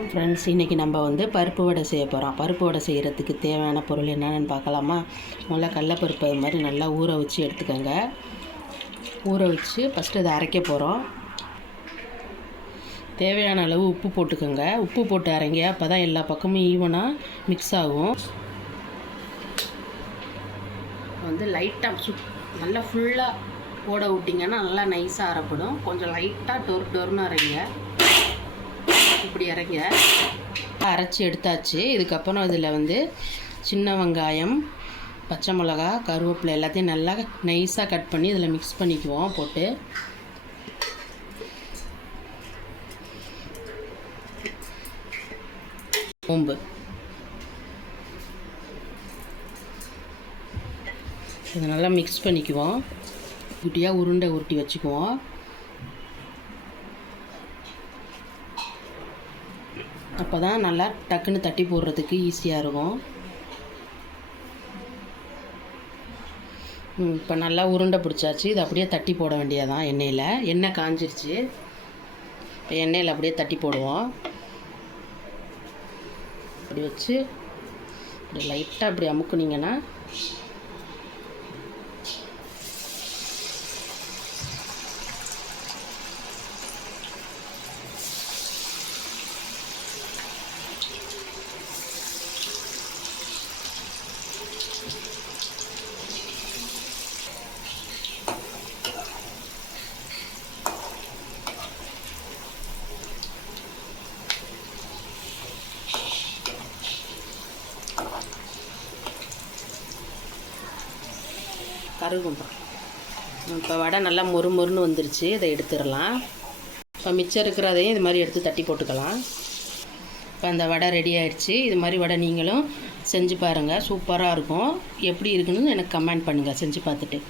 வணக்கம் ஃப்ரெண்ட்ஸ். இன்றைக்கி நம்ம வந்து பருப்பு வடை செய்ய போகிறோம். பருப்பு வடை செய்கிறதுக்கு தேவையான பொருள் என்னென்னு பார்க்கலாமா? முதல்ல கடலப்பருப்பு அது மாதிரி நல்லா ஊற வச்சு எடுத்துக்கோங்க. ஊற வச்சு ஃபஸ்ட்டு அதை அரைக்க போகிறோம். தேவையான அளவு உப்பு போட்டுக்கோங்க. உப்பு போட்டு அரைங்க, அப்போ தான் எல்லா பக்கமும் ஈவனாக மிக்ஸ் ஆகும். வந்து லைட்டாக நல்லா ஃபுல்லாக போட விட்டிங்கன்னா நல்லா நைஸாக அரைப்படும். கொஞ்சம் லைட்டாக டொர்னு அரைங்க. இப்படி அரைங்க. அரைச்சி எடுத்தாச்சு. இதுக்கப்புறம் இதில் வந்து சின்ன வெங்காயம், பச்சை மிளகா, கருவேப்பிலை எல்லாத்தையும் நல்லா நைஸாக கட் பண்ணி இதில் மிக்ஸ் பண்ணிக்குவோம். போட்டு சோம்பு இதை நல்லா மிக்ஸ் பண்ணிக்குவோம். குட்டியாக உருண்டை உருட்டி வச்சுக்குவோம். அப்போ தான் நல்லா டக்குன்னு தட்டி போடுறதுக்கு ஈஸியாக இருக்கும். இப்போ நல்லா உருண்டை பிடிச்சாச்சு. இது அப்படியே தட்டி போட வேண்டியதான். எண்ணெய் காஞ்சிருச்சு. இப்போ எண்ணெயில் அப்படியே தட்டி போடுவோம். அப்படி வச்சு இப்படி லைட்டாக இப்படி அமுக்குனிங்கன்னா கருகும். இப்போ வடை நல்லா மொறுன்னு வந்துருச்சு. இதை எடுத்துடலாம். இப்போ மிச்சம் இருக்கிறதையும் இது மாதிரி எடுத்து தட்டி போட்டுக்கலாம். இப்போ அந்த வடை ரெடி ஆகிடுச்சு. இது மாதிரி வடை நீங்களும் செஞ்சு பாருங்கள். சூப்பராக இருக்கும். எப்படி இருக்குன்னு எனக்கு கமெண்ட் பண்ணுங்கள் செஞ்சு பார்த்துட்டு.